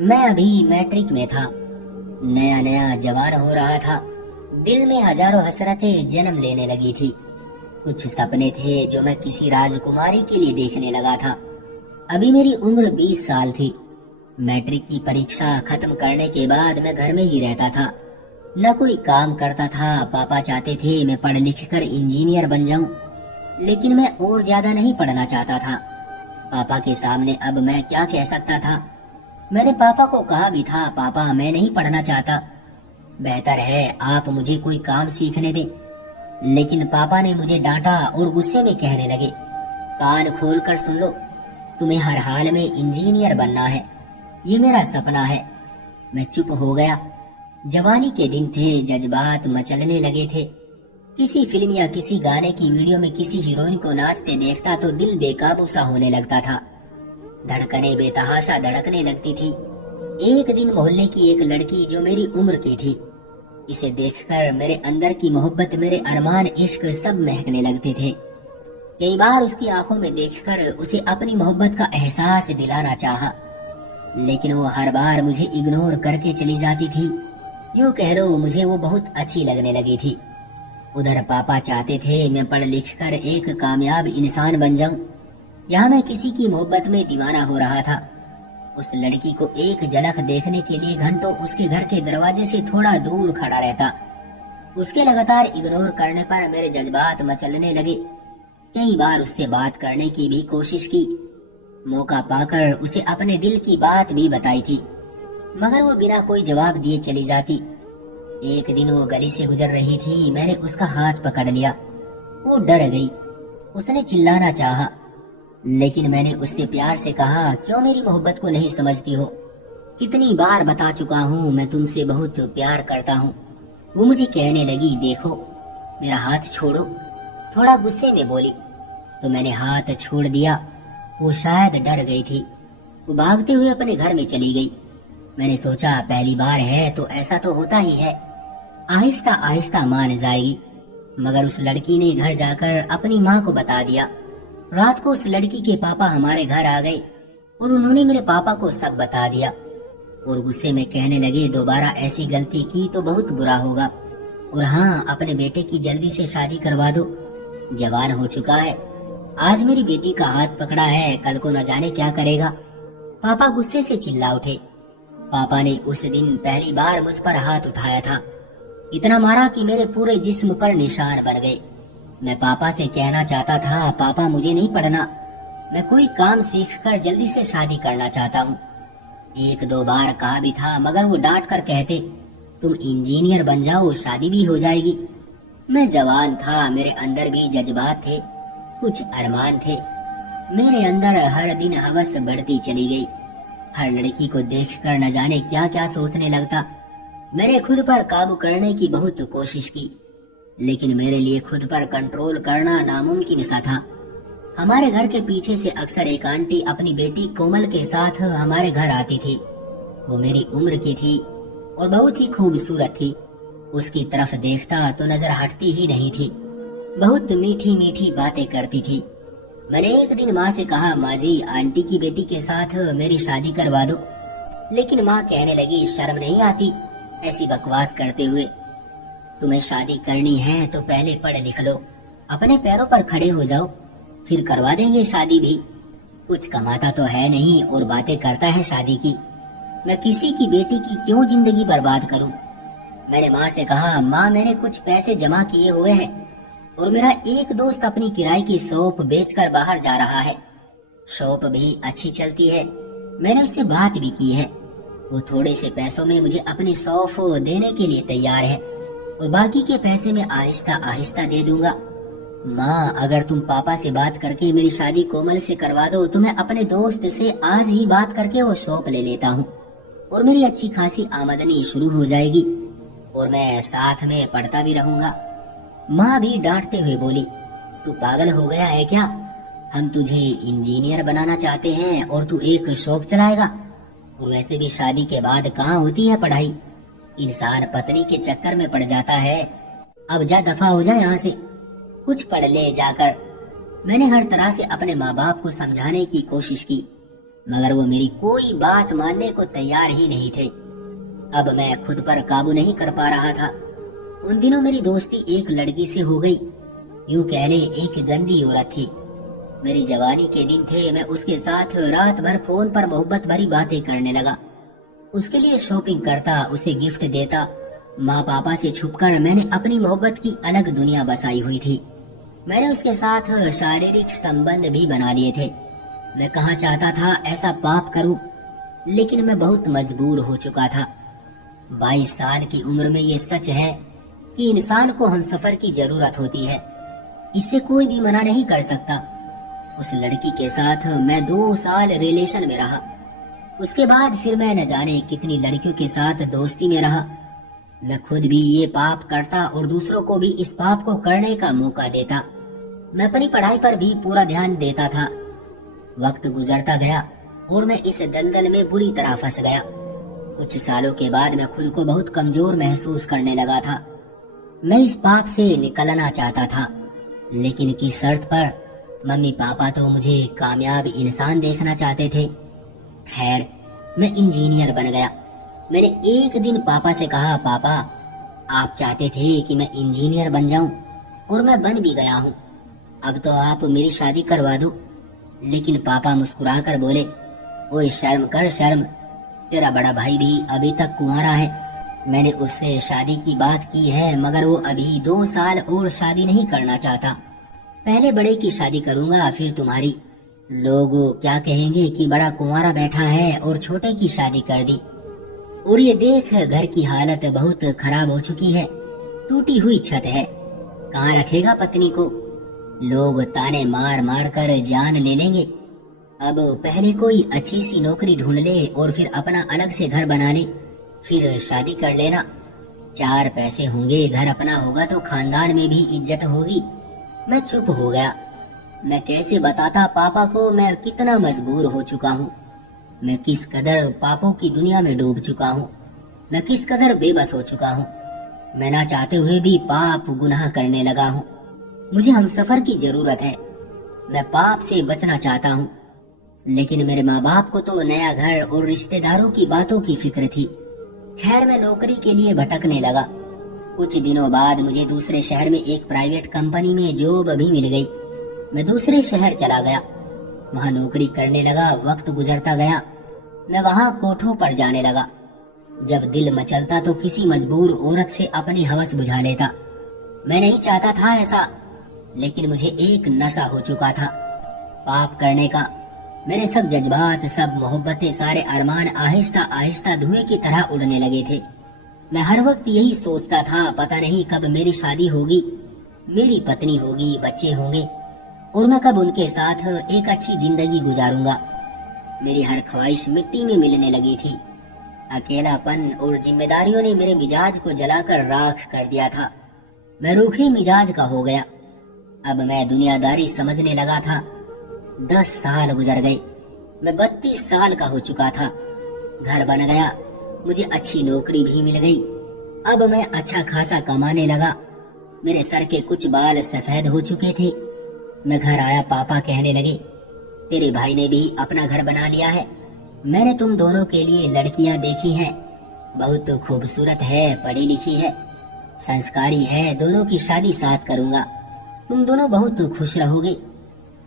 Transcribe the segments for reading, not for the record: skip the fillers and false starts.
मैं अभी मैट्रिक में था। नया नया जवान हो रहा था। दिल में हजारों हसरतें जन्म लेने लगी थी। कुछ सपने थे जो मैं किसी राजकुमारी के लिए देखने लगा था। अभी मेरी उम्र 20 साल थी। मैट्रिक की परीक्षा खत्म करने के बाद मैं घर में ही रहता था। न कोई काम करता था। पापा चाहते थे मैं पढ़ लिख कर इंजीनियर बन जाऊं, लेकिन मैं और ज्यादा नहीं पढ़ना चाहता था। पापा के सामने अब मैं क्या कह सकता था। मैंने पापा को कहा भी था, पापा मैं नहीं पढ़ना चाहता, बेहतर है आप मुझे कोई काम सीखने दें। लेकिन पापा ने मुझे डांटा और गुस्से में कहने लगे, कान खोल कर सुन लो, तुम्हें हर हाल में इंजीनियर बनना है, ये मेरा सपना है। मैं चुप हो गया। जवानी के दिन थे, जज्बात मचलने लगे थे। किसी फिल्म या किसी गाने की वीडियो में किसी हीरोइन को नाचते देखता तो दिल बेकाबू सा होने लगता था। धड़कनें बेतहाशा धड़कने लगती थी। एक दिन मोहल्ले की एक लड़की जो मेरी उम्र की थी, इसे देखकर मेरे अंदर की मोहब्बत, मेरे अरमान, इश्क सब महकने लगते थे। कई बार उसकी आंखों में देखकर उसे अपनी मोहब्बत का एहसास दिलाना चाहा, लेकिन वो हर बार मुझे इग्नोर करके चली जाती थी। यूं कह लो मुझे वो बहुत अच्छी लगने लगी थी। उधर पापा चाहते थे मैं पढ़ लिख कर एक कामयाब इंसान बन जाऊं। यहाँ मैं किसी की मोहब्बत में दीवाना हो रहा था। उस लड़की को एक झलक देखने के लिए घंटों उसके घर के दरवाजे से थोड़ा दूर खड़ा रहता। उसके लगातार इग्नोर करने पर मेरे जज्बात मचलने लगे। कई बार उससे बात करने की भी कोशिश की। मौका पाकर उसे अपने दिल की बात भी बताई थी, मगर वो बिना कोई जवाब दिए चली जाती। एक दिन वो गली से गुजर रही थी, मैंने उसका हाथ पकड़ लिया। वो डर गई। उसने चिल्लाना चाहा, लेकिन मैंने उससे प्यार से कहा, क्यों मेरी मोहब्बत को नहीं समझती हो? कितनी बार बता चुका हूँ मैं तुमसे बहुत प्यार करता हूँ। वो मुझे कहने लगी, देखो मेरा हाथ छोड़ो। थोड़ा गुस्से में बोली तो मैंने हाथ छोड़ दिया। वो शायद डर गई थी। वो भागते हुए अपने घर में चली गई। मैंने सोचा पहली बार है तो ऐसा तो होता ही है, आहिस्ता आहिस्ता मान जाएगी। मगर उस लड़की ने घर जाकर अपनी माँ को बता दिया। रात को उस लड़की के पापा हमारे घर आ गए और उन्होंने मेरे पापा को सब बता दिया और गुस्से में कहने लगे, दोबारा ऐसी गलती की तो बहुत बुरा होगा, और हाँ अपने बेटे की जल्दी से शादी करवा दो, जवान हो चुका है। आज मेरी बेटी का हाथ पकड़ा है, कल को न जाने क्या करेगा। पापा गुस्से से चिल्ला उठे। पापा ने उस दिन पहली बार मुझ पर हाथ उठाया था। इतना मारा कि मेरे पूरे जिस्म पर निशान बन गए। मैं पापा से कहना चाहता था, पापा मुझे नहीं पढ़ना, मैं कोई काम सीखकर जल्दी से शादी करना चाहता हूँ। एक दो बार कहा भी था, मगर वो डांट कर कहते, तुम इंजीनियर बन जाओ शादी भी हो जाएगी। मैं जवान था, मेरे अंदर भी जज्बात थे, कुछ अरमान थे। मेरे अंदर हर दिन हवस बढ़ती चली गई। हर लड़की को देखकर न जाने क्या क्या सोचने लगता। मैंने खुद पर काबू करने की बहुत कोशिश की, लेकिन मेरे लिए खुद पर कंट्रोल करना नामुमकिन सा था। हमारे घर के पीछे से अक्सर एक आंटी अपनी बेटी कोमल के साथ हमारे घर आती थी। वो मेरी उम्र की थी और बहुत ही खूबसूरत थी। उसकी तरफ देखता तो नजर हटती ही नहीं थी। बहुत मीठी मीठी बातें करती थी। मैंने एक दिन माँ से कहा, माँ जी आंटी की बेटी के साथ मेरी शादी करवा दो। लेकिन माँ कहने लगी, शर्म नहीं आती ऐसी बकवास करते हुए? तुम्हें शादी करनी है तो पहले पढ़ लिख लो, अपने पैरों पर खड़े हो जाओ, फिर करवा देंगे शादी भी। कुछ कमाता तो है नहीं और बातें करता है शादी की। मैं किसी की बेटी की क्यों जिंदगी बर्बाद करूं? मैंने माँ से कहा, माँ मैंने कुछ पैसे जमा किए हुए हैं और मेरा एक दोस्त अपनी किराए की शॉप बेचकर बाहर जा रहा है। शॉप भी अच्छी चलती है, मैंने उससे बात भी की है। वो थोड़े से पैसों में मुझे अपनी शॉप देने के लिए तैयार है और बाकी के पैसे मैं आहिस्ता आहिस्ता दे दूंगा। माँ अगर तुम पापा से बात करके मेरी शादी कोमल से करवा दो तो मैं अपने दोस्त से आज ही बात करके वो शॉप ले लेता हूँ और मेरी अच्छी खासी आमदनी शुरू हो जाएगी और मैं साथ में पढ़ता भी रहूंगा। माँ भी डांटते हुए बोली, तू पागल हो गया है क्या? हम तुझे इंजीनियर बनाना चाहते हैं और तू एक शॉप चलाएगा? और वैसे भी शादी के बाद कहाँ होती है पढ़ाई, इंसान पत्नी के चक्कर में पड़ जाता है। अब जा दफा हो जा यहाँ से, कुछ पढ़ ले जाकर। मैंने हर तरह से अपने माँ बाप को समझाने की कोशिश की, मगर वो मेरी कोई बात मानने को तैयार ही नहीं थे। अब मैं खुद पर काबू नहीं कर पा रहा था। उन दिनों मेरी दोस्ती एक लड़की से हो गई, यूं कह ले एक गंदी औरत थी। मेरी जवानी के दिन थे, मैं उसके साथ रात भर फोन पर मोहब्बत भरी बातें करने लगा। उसके लिए शॉपिंग करता, उसे गिफ्ट देता। माँ पापा से छुपकर मैंने अपनी मोहब्बत की अलग दुनिया बसाई हुई थी। मैंने उसके साथ शारीरिक संबंध भी बना लिए थे। मैं कहाँ चाहता था ऐसा पाप करूं, लेकिन मैं बहुत मजबूर हो चुका था। 22 साल की उम्र में ये सच है कि इंसान को हम सफर की जरूरत होती है। इसे कोई भी मना नहीं कर सकता। उस लड़की के साथ मैं 2 साल रिलेशन में रहा। उसके बाद फिर मैं न जाने कितनी लड़कियों के साथ दोस्ती में रहा। मैं खुद भी ये पाप करता और दूसरों को भी इस पाप को करने का मौका देता। मैं अपनी पढ़ाई पर भी पूरा ध्यान देता था। वक्त गुजरता गया और मैं इस दलदल में बुरी तरह फंस गया। कुछ सालों के बाद मैं खुद को बहुत कमजोर महसूस करने लगा था। मैं इस पाप से निकलना चाहता था, लेकिन किस शर्त पर? मम्मी पापा तो मुझे कामयाब इंसान देखना चाहते थे। खैर, मैं इंजीनियर बन गया। मैंने एक दिन पापा से कहा, पापा आप चाहते थे कि मैं इंजीनियर बन जाऊं और मैं बन भी गया हूं। अब तो आप मेरी शादी करवा दो। लेकिन पापा मुस्कुराकर बोले, ओए शर्म कर शर्म, तेरा बड़ा भाई भी अभी तक कुंवारा है। मैंने उससे शादी की बात की है, मगर वो अभी 2 साल और शादी नहीं करना चाहता। पहले बड़े की शादी करूंगा, फिर तुम्हारी। लोग क्या कहेंगे कि बड़ा कुंवारा बैठा है और छोटे की शादी कर दी। और ये देख, घर की हालत बहुत खराब हो चुकी है। टूटी हुई छत है, कहाँ रखेगा पत्नी को? लोग ताने मार मार कर जान ले लेंगे। अब पहले कोई अच्छी सी नौकरी ढूंढ ले और फिर अपना अलग से घर बना ले, फिर शादी कर लेना। 4 पैसे होंगे, घर अपना होगा तो खानदान में भी इज्जत होगी। मैं चुप हो गया। मैं कैसे बताता पापा को मैं कितना मजबूर हो चुका हूँ। मैं किस कदर पापों की दुनिया में डूब चुका हूँ। मैं किस कदर बेबस हो चुका हूँ। मैं ना चाहते हुए भी पाप गुनाह करने लगा हूँ। मुझे हमसफर की जरूरत है। मैं पाप से बचना चाहता हूँ, लेकिन मेरे माँ बाप को तो नया घर और रिश्तेदारों की बातों की फिक्र थी। खैर, मैं नौकरी के लिए भटकने लगा। कुछ दिनों बाद मुझे दूसरे शहर में एक प्राइवेट कंपनी में जॉब भी मिल गई। मैं दूसरे शहर चला गया, वहाँ नौकरी करने लगा। वक्त गुजरता गया, मैं वहाँ कोठों पर जाने लगा। जब दिल मचलता तो किसी मजबूर औरत से अपनी हवस बुझा लेता। मैं नहीं चाहता था ऐसा, लेकिन मुझे एक नशा हो चुका था पाप करने का। मेरे सब जज्बात, सब मोहब्बतें, सारे अरमान आहिस्ता आहिस्ता धुएं की तरह उड़ने लगे थे। मैं हर वक्त यही सोचता था, पता नहीं कब मेरी शादी होगी, मेरी पत्नी होगी, बच्चे होंगे और मैं कब उनके साथ एक अच्छी जिंदगी गुजारूंगा। मेरी हर ख्वाहिश मिट्टी में मिलने लगी थी। अकेलापन और जिम्मेदारियों ने मेरे मिजाज को जलाकर राख कर दिया था। मैं रूखे मिजाज का हो गया। अब मैं दुनियादारी समझने लगा था। 10 साल गुजर गए। मैं 32 साल का हो चुका था। घर बन गया, मुझे अच्छी नौकरी भी मिल गई। अब मैं अच्छा खासा कमाने लगा। मेरे सर के कुछ बाल सफेद हो चुके थे। मैं घर आया, पापा कहने लगे, तेरे भाई ने भी अपना घर बना लिया है। मैंने तुम दोनों के लिए लड़कियां देखी हैं, बहुत खूबसूरत है, पढ़ी लिखी है, संस्कारी है। दोनों की शादी साथ करूंगा, तुम दोनों बहुत खुश रहोगे।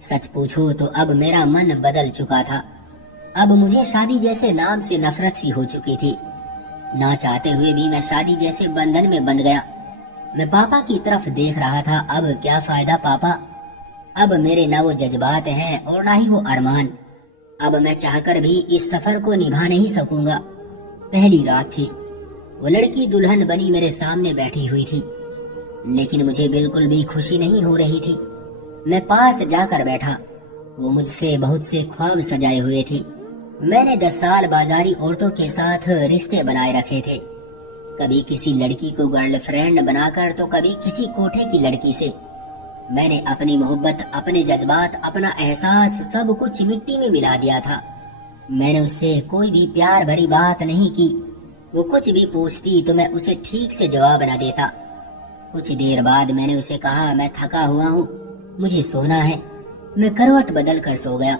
सच पूछो तो अब मेरा मन बदल चुका था। अब मुझे शादी जैसे नाम से नफरत सी हो चुकी थी। ना चाहते हुए भी मैं शादी जैसे बंधन में बंध गया। मैं पापा की तरफ देख रहा था। अब क्या फायदा पापा, अब मेरे ना वो जज्बात हैं और ना ही वो अरमान। अब मैं चाहकर भी इस सफर को निभा नहीं सकूंगा। पहली रात थी, वो लड़की दुल्हन बनी मेरे सामने बैठी हुई थी, लेकिन मुझे बिल्कुल भी खुशी नहीं हो रही थी। मैं पास जाकर बैठा। वो मुझसे बहुत से ख्वाब सजाए हुए थी। मैंने 10 साल बाजारी औरतों के साथ रिश्ते बनाए रखे थे, कभी किसी लड़की को गर्लफ्रेंड बनाकर तो कभी किसी कोठे की लड़की से। मैंने अपनी मोहब्बत, अपने जज्बात, अपना एहसास सब कुछ मिट्टी में मिला दिया था। मैंने उससे कोई भी प्यार भरी बात नहीं की। वो कुछ भी पूछती तो मैं उसे ठीक से जवाब न देता। कुछ देर बाद मैंने उसे कहा, मैं थका हुआ हूँ, मुझे सोना है। मैं करवट बदल कर सो गया।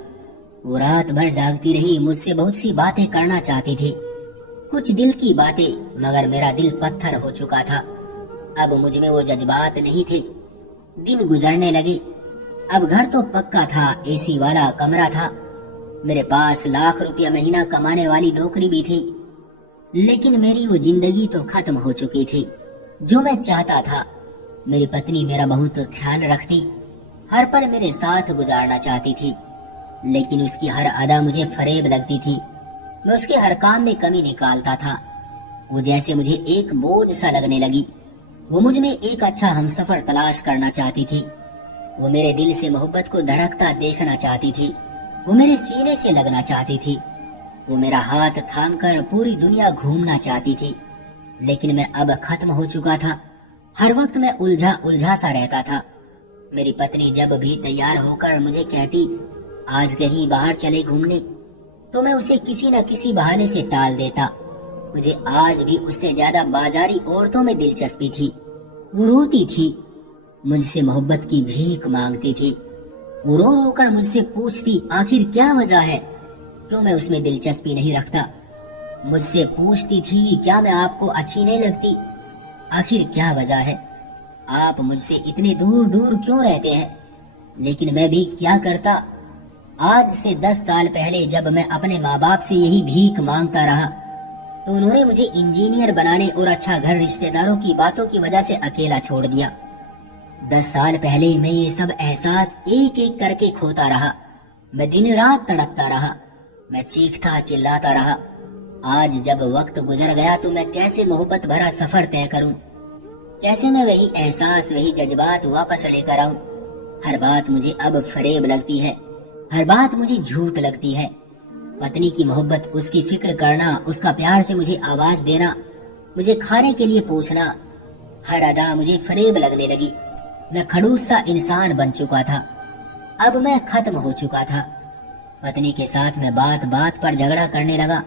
वो रात भर जागती रही, मुझसे बहुत सी बातें करना चाहती थी, कुछ दिल की बातें, मगर मेरा दिल पत्थर हो चुका था। अब मुझ में वो जज्बात नहीं थे। दिन गुजरने लगे। अब घर तो पक्का था, एसी वाला कमरा था, मेरे पास लाख रुपया महीना कमाने वाली नौकरी भी थी, लेकिन मेरी वो जिंदगी तो खत्म हो चुकी थी जो मैं चाहता था। मेरी पत्नी मेरा बहुत ख्याल रखती, हर पल मेरे साथ गुजारना चाहती थी, लेकिन उसकी हर अदा मुझे फरेब लगती थी। मैं उसके हर काम में कमी निकालता था। वो जैसे मुझे एक बोझ सा लगने लगी। वो मुझ में एक अच्छा हमसफर तलाश करना चाहती थी। वो मेरे दिल से मोहब्बत को धड़कता देखना चाहती थी। वो मेरे सीने से लगना चाहती थी। वो मेरा हाथ थामकर पूरी दुनिया घूमना चाहती थी, लेकिन मैं अब खत्म हो चुका था। हर वक्त मैं उलझा उलझा सा रहता था। मेरी पत्नी जब भी तैयार होकर मुझे कहती आज कहीं बाहर चले घूमने, तो मैं उसे किसी न किसी बहाने से टाल देता। मुझे आज भी उससे ज्यादा बाजारी औरतों में दिलचस्पी थी। वो रोती थी, मुझसे मोहब्बत की भीख मांगती थी। वो रो रो कर मुझसे पूछती आखिर क्या वजह है, क्यों मैं उसमें दिलचस्पी नहीं रखता। मुझसे पूछती थी क्या मैं आपको अच्छी नहीं लगती, आखिर क्या वजह है, आप मुझसे इतने दूर दूर क्यों रहते हैं। लेकिन मैं भी क्या करता। आज से 10 साल पहले जब मैं अपने माँ बाप से यही भीख मांगता रहा, तो उन्होंने मुझे इंजीनियर बनाने और अच्छा घर रिश्तेदारों की बातों की वजह से अकेला छोड़ दिया। 10 साल पहले मैं ये सब एहसास एक एक करके खोता रहा। मैं दिन रात तड़पता रहा, मैं चीखता चिल्लाता रहा। आज जब वक्त गुजर गया तो मैं कैसे मोहब्बत भरा सफर तय करूं, कैसे मैं वही एहसास वही जज्बात वापस लेकर आऊं। हर बात मुझे अब फरेब लगती है, हर बात मुझे झूठ लगती है। पत्नी की मोहब्बत, उसकी फिक्र करना, उसका प्यार से मुझे आवाज देना, मुझे खाने के लिए पूछना, हर अदा मुझे फरेब लगने लगी। मैं खड़ूस सा इंसान बन चुका था। अब मैं खत्म हो चुका था। पत्नी के साथ मैं बात बात पर झगड़ा करने लगा।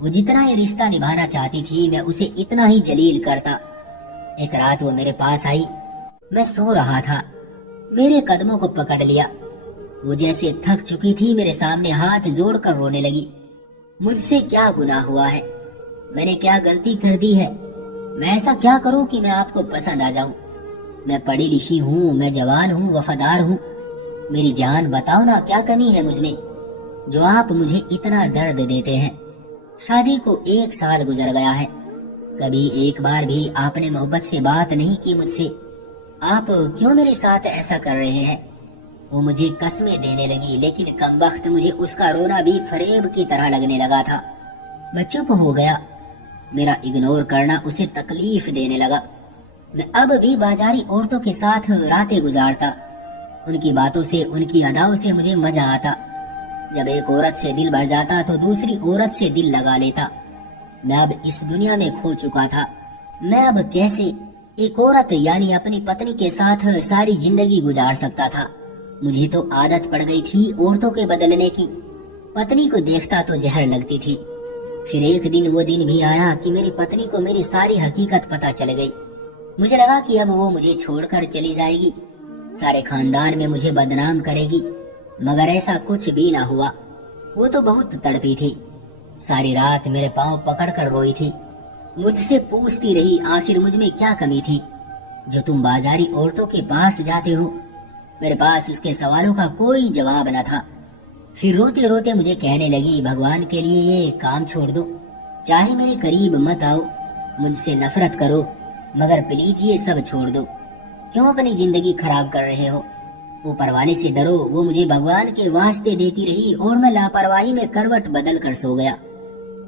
वो जितना ये रिश्ता निभाना चाहती थी, मैं उसे इतना ही जलील करता। एक रात वो मेरे पास आई। मैं सो रहा था, मेरे कदमों को पकड़ लिया। वो जैसे थक चुकी थी, मेरे सामने हाथ जोड़कर रोने लगी। मुझसे क्या गुनाह हुआ है, मैंने क्या गलती कर दी है, मैं ऐसा क्या करूं कि मैं आपको पसंद आ जाऊं। मैं पढ़ी लिखी हूं, मैं जवान हूं, वफादार हूं। मेरी जान बताओ ना, क्या कमी है मुझमें जो आप मुझे इतना दर्द देते हैं। शादी को 1 साल गुजर गया है, कभी एक बार भी आपने मोहब्बत से बात नहीं की मुझसे। आप क्यों मेरे साथ ऐसा कर रहे हैं। वो मुझे कसमें देने लगी, लेकिन कमबख्त मुझे उसका रोना भी फरेब की तरह लगने लगा था। मैं चुप हो गया। मेरा इग्नोर करना उसे तकलीफ देने लगा। मैं अब भी बाजारी औरतों के साथ रातें गुजारता। उनकी बातों से, उनकी अदाओं से मुझे मजा आता। जब एक औरत से दिल भर जाता तो दूसरी औरत से दिल लगा लेता। मैं अब इस दुनिया में खो चुका था। मैं अब कैसे एक औरत यानी अपनी पत्नी के साथ सारी जिंदगी गुजार सकता था। मुझे तो आदत पड़ गई थी औरतों के बदलने की। पत्नी को देखता तो जहर लगती थी। फिर एक दिन वो दिन भी आया कि मेरी पत्नी को मेरी सारी हकीकत पता चल गई। मुझे लगा कि अब वो मुझे छोड़कर चली जाएगी, सारे खानदान में मुझे बदनाम करेगी, मगर ऐसा कुछ भी ना हुआ। वो तो बहुत तड़पी थी, सारी रात मेरे पांव पकड़कर रोई थी। मुझसे पूछती रही आखिर मुझ में क्या कमी थी जो तुम बाजारी औरतों के पास जाते हो। मेरे पास उसके सवालों का कोई जवाब न था। फिर रोते रोते मुझे कहने लगी भगवान के लिए ये काम छोड़ दो, चाहे मेरे करीब मत आओ, मुझसे नफरत करो, मगर प्लीज ये सब छोड़ दो। क्यों अपनी जिंदगी खराब कर रहे हो। ऊपर वाले से डरो। वो मुझे भगवान के वास्ते देती रही और मैं लापरवाही में करवट बदल कर सो गया।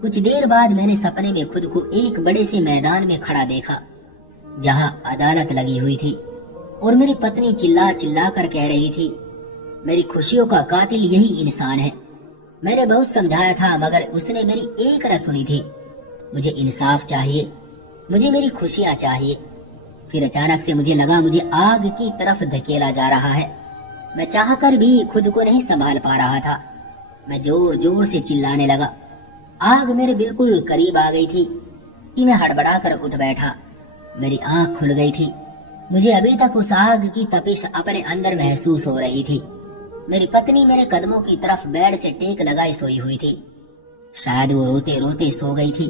कुछ देर बाद मैंने सपने में खुद को एक बड़े से मैदान में खड़ा देखा जहां अदालत लगी हुई थी और मेरी पत्नी चिल्ला चिल्ला कर कह रही थी मेरी खुशियों का कातिल यही इंसान है। मैंने बहुत समझाया था मगर उसने मेरी एक न सुनी थी। मुझे इंसाफ चाहिए, मुझे मेरी खुशियां चाहिए। फिर अचानक से मुझे लगा मुझे आग की तरफ धकेला जा रहा है। मैं चाहकर भी खुद को नहीं संभाल पा रहा था। मैं जोर जोर से चिल्लाने लगा। आग मेरे बिल्कुल करीब आ गई थी कि मैं हड़बड़ा कर उठ बैठा। मेरी आंख खुल गई थी। मुझे अभी तक उस आग की तपिश अपने अंदर महसूस हो रही थी। मेरी पत्नी मेरे कदमों की तरफ बेड से टेक लगाई सोई हुई थी। शायद वो रोते रोते सो गई थी।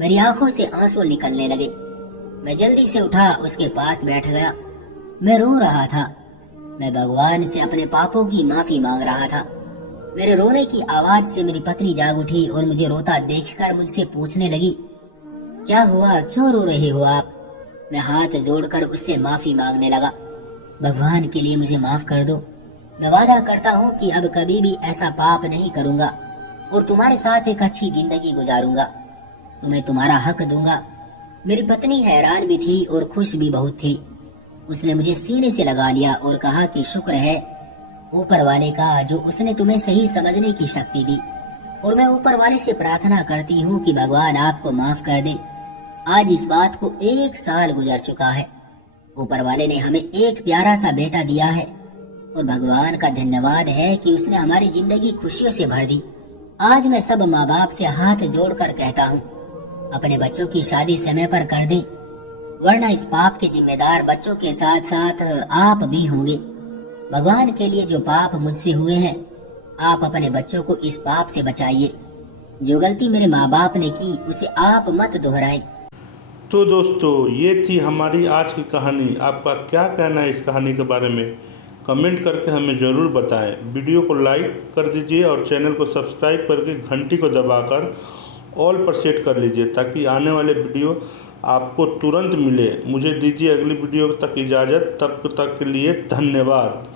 मेरी आंखों से आंसू निकलने लगे। मैं जल्दी से उठा, उसके पास बैठ गया। मैं रो रहा था। मैं भगवान से अपने पापों की माफी मांग रहा था। मेरे रोने की आवाज से मेरी पत्नी जाग उठी और मुझे रोता देखकर मुझसे पूछने लगी, क्या हुआ, क्यों रो रहे हो आप? मैं हाथ जोड़कर उससे माफी मांगने लगा। भगवान के लिए मुझे माफ कर दो। मैं वादा करता हूँ कि अब कभी भी ऐसा पाप नहीं करूंगा और तुम्हारे साथ एक अच्छी जिंदगी गुजारूंगा। तुम्हें तुम्हारा हक दूंगा। मेरी पत्नी हैरान भी थी और खुश भी बहुत थी। उसने मुझे सीने से लगा लिया और कहा कि शुक्र है ऊपर वाले का जो उसने तुम्हें सही समझने की शक्ति दी, और मैं ऊपर वाले से प्रार्थना करती हूँ कि भगवान आपको माफ कर दे। आज इस बात को 1 साल गुजर चुका है। ऊपर वाले ने हमें एक प्यारा सा बेटा दिया है और भगवान का धन्यवाद है कि उसने हमारी जिंदगी खुशियों से भर दी। आज मैं सब माँ बाप से हाथ जोड़कर कहता हूँ, अपने बच्चों की शादी समय पर कर दें, वरना इस पाप के जिम्मेदार बच्चों के साथ साथ आप भी होंगे। भगवान के लिए जो पाप मुझसे हुए हैं, आप अपने बच्चों को इस पाप से बचाइए। जो गलती मेरे माँ बाप ने की उसे आप मत दोहराएं। तो दोस्तों, ये थी हमारी आज की कहानी। आपका क्या कहना है इस कहानी के बारे में? कमेंट करके हमें ज़रूर बताएं। वीडियो को लाइक कर दीजिए और चैनल को सब्सक्राइब करके घंटी को दबाकर ऑल पर सेट कर लीजिए ताकि आने वाले वीडियो आपको तुरंत मिले। मुझे दीजिए अगली वीडियो तक इजाज़त। तब तक के लिए धन्यवाद।